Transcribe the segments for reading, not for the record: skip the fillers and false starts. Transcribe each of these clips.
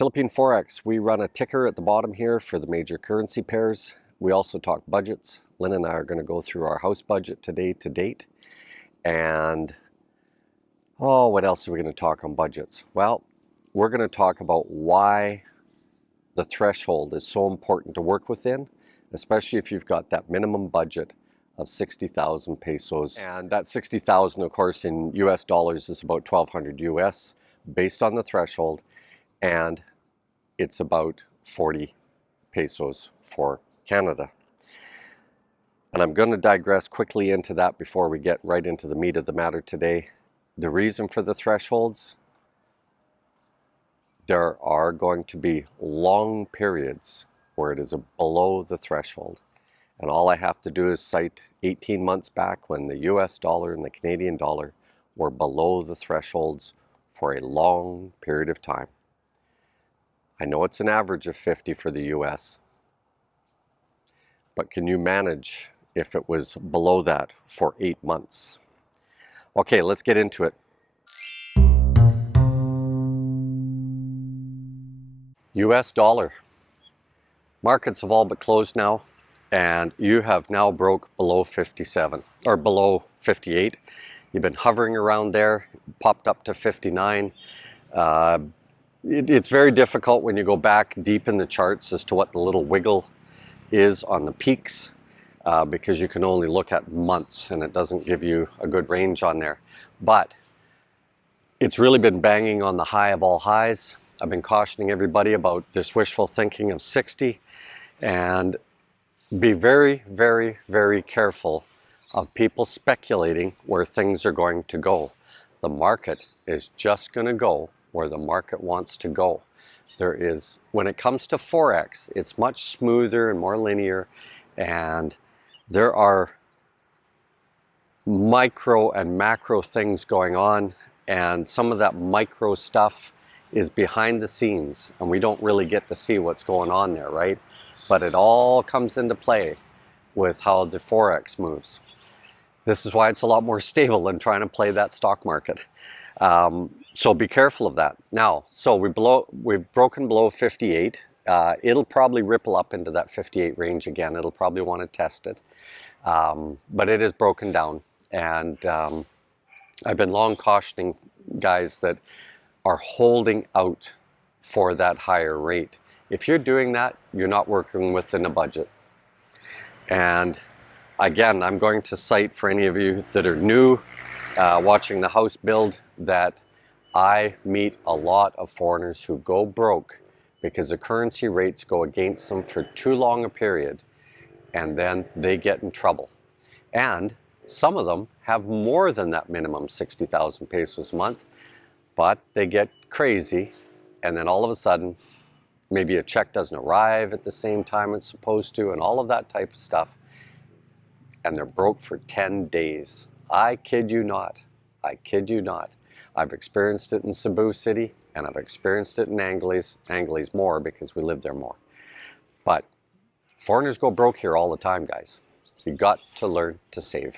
Philippine Forex, we run a ticker at the bottom here for the major currency pairs. We also talk budgets. Lynn and I are going to go through our house budget today to date. And, what else are we going to talk on budgets? Well, we're going to talk about why the threshold is so important to work within, especially if you've got that minimum budget of 60,000 pesos. And that 60,000, of course, in US dollars is about 1,200 US based on the threshold. And it's about 40 pesos for Canada. And I'm going to digress quickly into that before we get right into the meat of the matter today. The reason for the thresholds, there are going to be long periods where it is below the threshold. And all I have to do is cite 18 months back when the US dollar and the Canadian dollar were below the thresholds for a long period of time. I know it's an average of 50 for the US, but can you manage if it was below that for 8 months? Okay, let's get into it. US dollar. Markets have all but closed now, and you have now broke below 57 or below 58. You've been hovering around there, popped up to 59. It's very difficult when you go back deep in the charts as to what the little wiggle is on the peaks because you can only look at months and it doesn't give you a good range on there. But it's really been banging on the high of all highs. I've been cautioning everybody about this wishful thinking of 60 and be very, very, very careful of people speculating where things are going to go. The market is just going to go where the market wants to go. When it comes to Forex, it's much smoother and more linear, and there are micro and macro things going on, and some of that micro stuff is behind the scenes, and we don't really get to see what's going on there, right? But it all comes into play with how the Forex moves. This is why it's a lot more stable than trying to play that stock market. So be careful of that. Now, so we've broken below 58. It'll probably ripple up into that 58 range again. It'll probably want to test it. But it is broken down. And I've been long cautioning guys that are holding out for that higher rate. If you're doing that, you're not working within a budget. And again, I'm going to cite for any of you that are new watching the house build that I meet a lot of foreigners who go broke because the currency rates go against them for too long a period, and then they get in trouble. And some of them have more than that minimum 60,000 pesos a month, but they get crazy, and then all of a sudden maybe a check doesn't arrive at the same time it's supposed to, and all of that type of stuff, and they're broke for 10 days. I kid you not. I kid you not. I've experienced it in Cebu City, and I've experienced it in Angeles more because we live there more. But foreigners go broke here all the time, guys. You got to learn to save.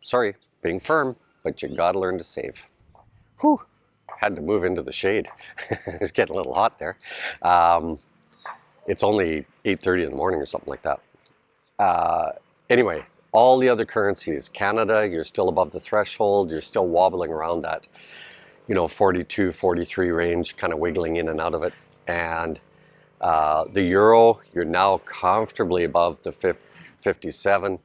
Sorry, being firm, but you got to learn to save. Whew, had to move into the shade. It's getting a little hot there. It's only 8:30 in the morning or something like that. Anyway, all the other currencies, Canada, you're still above the threshold. You're still wobbling around that, 42, 43 range, kind of wiggling in and out of it. And the euro, you're now comfortably above the 57.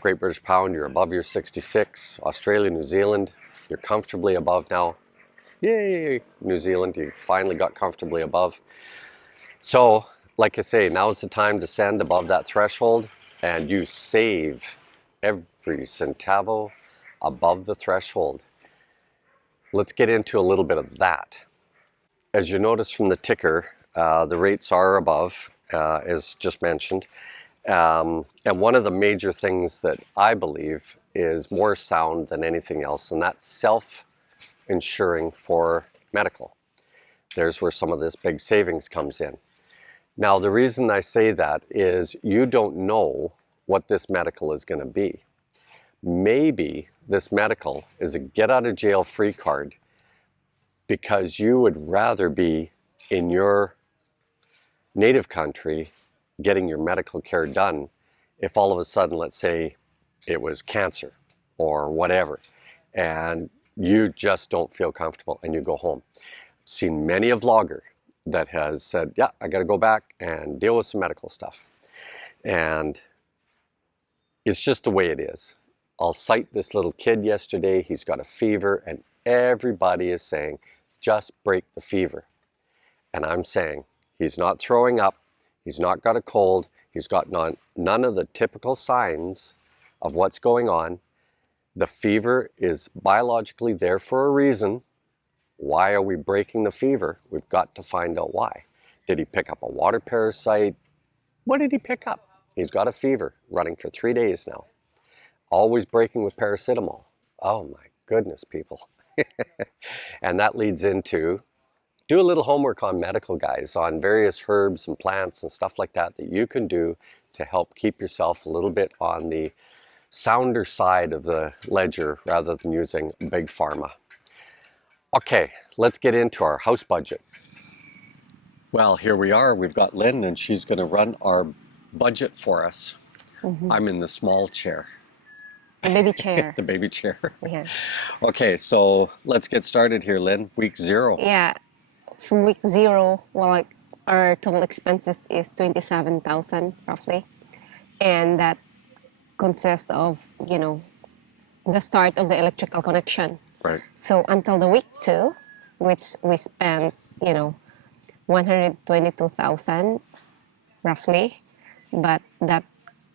Great British Pound, you're above your 66. Australia, New Zealand, you're comfortably above now. Yay, New Zealand, you finally got comfortably above. So, like I say, now is the time to send above that threshold, and you save every centavo above the threshold. Let's get into a little bit of that. As you notice from the ticker, the rates are above, as just mentioned. And one of the major things that I believe is more sound than anything else, and that's self-insuring for medical. There's where some of this big savings comes in. Now, the reason I say that is you don't know what this medical is going to be. Maybe this medical is a get out of jail free card because you would rather be in your native country getting your medical care done if all of a sudden, let's say, it was cancer or whatever, and you just don't feel comfortable and you go home. I've seen many a vlogger that has said, yeah, I got to go back and deal with some medical stuff. And it's just the way it is. I'll cite this little kid yesterday. He's got a fever and everybody is saying, just break the fever. And I'm saying, he's not throwing up. He's not got a cold. He's got none of the typical signs of what's going on. The fever is biologically there for a reason. Why are we breaking the fever? We've got to find out why. Did he pick up a water parasite? What did he pick up? He's got a fever running for 3 days now. Always breaking with paracetamol. Oh my goodness, people. And that leads into, do a little homework on medical, guys, on various herbs and plants and stuff like that that you can do to help keep yourself a little bit on the sounder side of the ledger rather than using big pharma. Okay, let's get into our house budget. Well, here we are. We've got Lynn and she's going to run our budget for us. I'm in the small chair. The baby chair. The baby chair. Yeah. Okay, so let's get started here, Lynn. Week 0. Yeah. From week 0, well, like our total expenses is 27,000 roughly, and that consists of the start of the electrical connection. Right. So until the week 2, which we spent 122,000 roughly, but that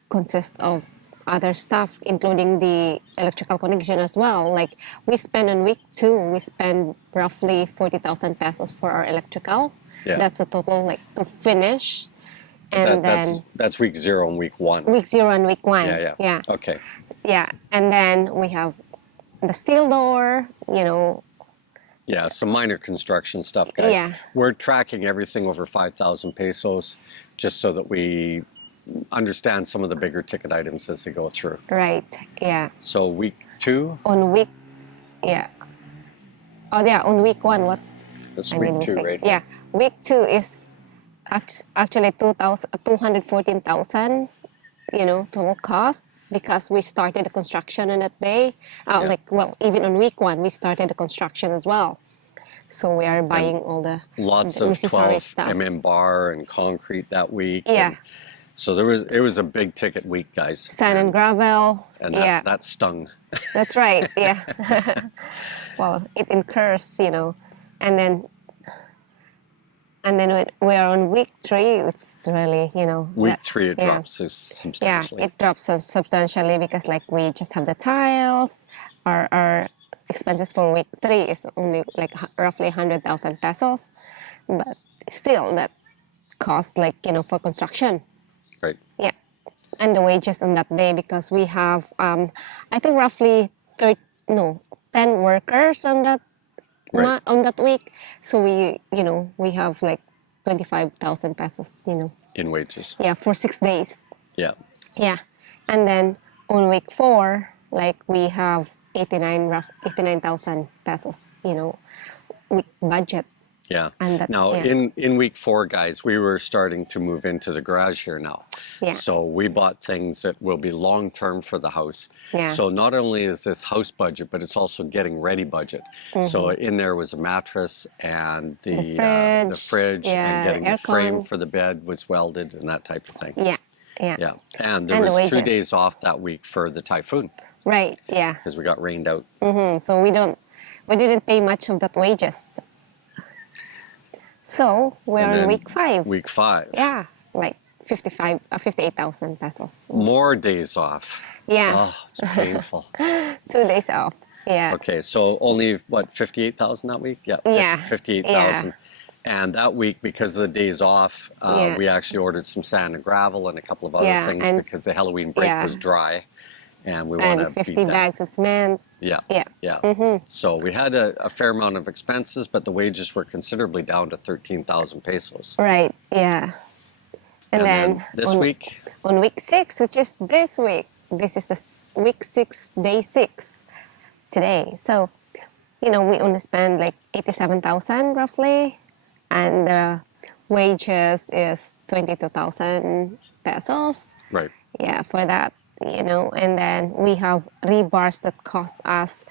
consists of other stuff, including the electrical connection as well. Like we spend on week 2, we spend roughly 40,000 pesos for our electrical. Yeah. That's the total, like, to finish. And that's week 0 and week 1. Week 0 and week 1. Yeah. Okay. Yeah, and then we have the steel door, Yeah, some minor construction stuff, guys. Yeah. We're tracking everything over 5,000 pesos just so that we understand some of the bigger ticket items as they go through. Right, yeah. So week 2? On week, yeah. Oh, yeah, on week 1, That's week 2, right? Yeah, week 2 is actually 214,000, total cost, because we started the construction on that day. Even on week 1, we started the construction as well. So we are buying all the lots of necessary 12 stuff. bar and concrete that week. Yeah. And so it was a big ticket week, guys. Sand and gravel. And that stung. That's right, yeah. Well, it incurs, and then we are on week 3. It's really, Week 3 it drops substantially. Yeah, it drops substantially because, like, we just have the tiles. Our expenses for week 3 is only like roughly 100,000 pesos, but still that costs, like, for construction. Right. Yeah, and the wages on that day, because we have I think roughly 10 workers on that on that week. So we have like 25,000 pesos, in wages. Yeah, for 6 days. Yeah. Yeah, and then on week 4, like, we have 89,000 pesos, week budget. Yeah. And that, now, in week 4, guys, we were starting to move into the garage here now. Yeah. So we bought things that will be long-term for the house. Yeah. So not only is this house budget, but it's also getting ready budget. So in there was a mattress and the fridge and getting the frame for the bed was welded and that type of thing. Yeah. Yeah. Yeah. And there was 2 days off that week for the typhoon. Right. Yeah. Because we got rained out. So we didn't pay much of that wages. So we're on week 5. Week 5. Yeah, like 58,000 pesos. More days off. Yeah. Oh, it's painful. 2 days off. Yeah. Okay, so only, 58,000 that week? Yeah. Yeah. 58,000. Yeah. And that week, because of the days off, we actually ordered some sand and gravel and a couple of other things because the Halloween break was dry. And we want to beat 50 bags of cement. Yeah. Yeah. Yeah. So we had a fair amount of expenses, but the wages were considerably down to 13,000 pesos. Right. Yeah. And then this week? On week 6, which is this week, this is the week 6, day 6 today. So, we only spend like 87,000 roughly. and the wages is 22,000 pesos. Right. Yeah, for that, and then we have rebars that cost us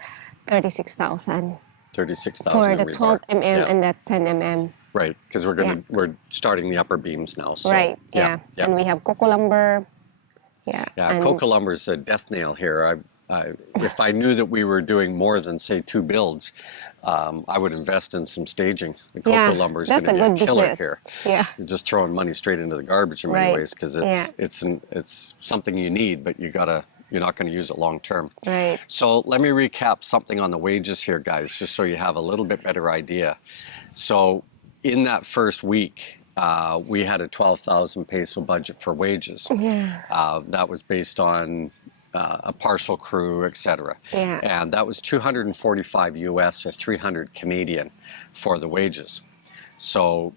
36,000 36,000 for in the 12 rebar. mm and the 10 mm. Right, because we're starting the upper beams now. So, Right, yeah. And we have cocoa lumber. Yeah. Yeah, and coca lumber's a death nail here. If I knew that we were doing more than, say, 2 builds, I would invest in some staging. The coca lumber is going that's to a be a good killer business. here. Yeah. You're just throwing money straight into the garbage in many Right. ways, because Yeah. it's something you need, but you're not going to use it long term. Right. So let me recap something on the wages here, guys, just so you have a little bit better idea. So in that first week, we had a 12,000 peso budget for wages. Yeah. That was based on a partial crew, etc. Yeah. And that was 245 US or 300 Canadian for the wages. So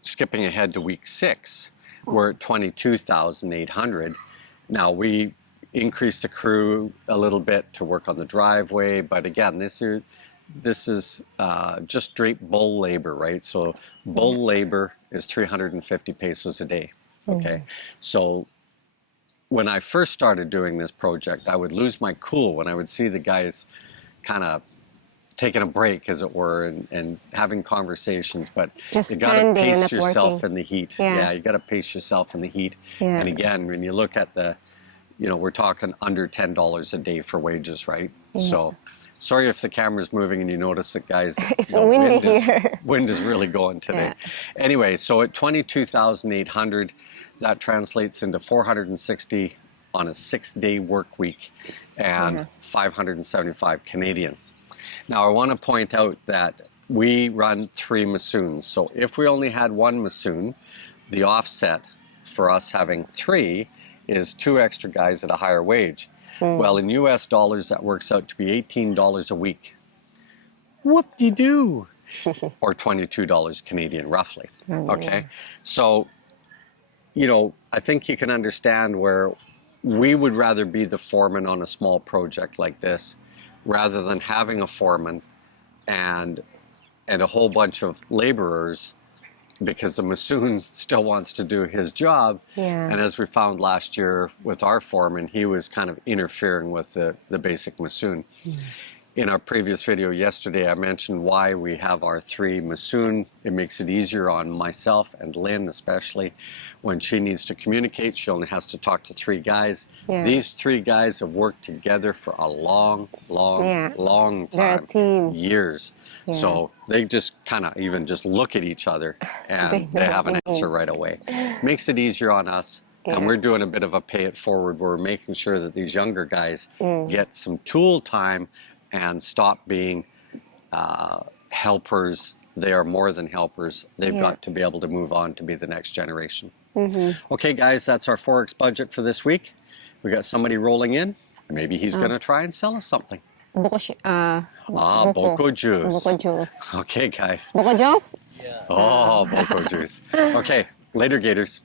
skipping ahead to week 6, we're at 22,800. Now we increased the crew a little bit to work on the driveway, but again, this is just straight bull labor, right? So bull labor is 350 pesos a day, okay? So when I first started doing this project, I would lose my cool when I would see the guys kind of taking a break, as it were, and having conversations, but Just you got to standing and pace not yourself working. in the heat. Yeah. You got to pace yourself in the heat. Yeah. And again, when you look at we're talking under $10 a day for wages, right? So sorry if the camera's moving and you notice that, guys. It's windy here. Wind is really going today. Yeah. Anyway, so at 22,800, that translates into 460 on a 6-day work week and 575 Canadian. Now I want to point out that we run 3 Masoons. So if we only had 1 Masoon, the offset for us having 3 is 2 extra guys at a higher wage. Well, in US dollars, that works out to be $18 a week. Whoop-de-doo. Or $22 Canadian, roughly. Okay? So, I think you can understand where we would rather be the foreman on a small project like this, rather than having a foreman and a whole bunch of laborers, because the Masoon still wants to do his job. Yeah. And as we found last year with our foreman, he was kind of interfering with the basic Masoon. In our previous video yesterday, I mentioned why we have our 3 Masoon. It makes it easier on myself and Lynn, especially when she needs to communicate. She only has to talk to 3 guys. Yeah. These 3 guys have worked together for a long time. They're a team. Years. Yeah. So they just kind of even just look at each other and they have an answer right away. Makes it easier on us. Yeah. And we're doing a bit of a pay it forward. We're making sure that these younger guys get some tool time and stop being helpers. They are more than helpers. They've got to be able to move on to be the next generation. Okay, guys, that's our Forex budget for this week. We got somebody rolling in. Maybe he's going to try and sell us something. Boko juice. Boko juice. Okay, guys. Boko juice? Oh, boko juice. Okay, later, Gators.